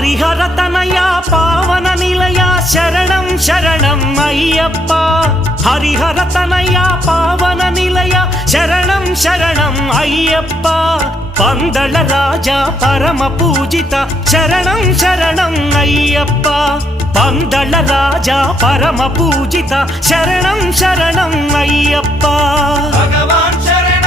హరిహర తనయ పావన నిలయ శరణం శరణం అయ్యప్ప హరిహర తనయ పావన నిలయ శరణం శరణం అయ్యప్ప పందళ రాజా పరమ పూజిత శరణం శరణం అయ్యప్ప పందళ రాజా పరమ పూజిత శరణం శరణం అయ్యప్ప భగవాన్ శరణం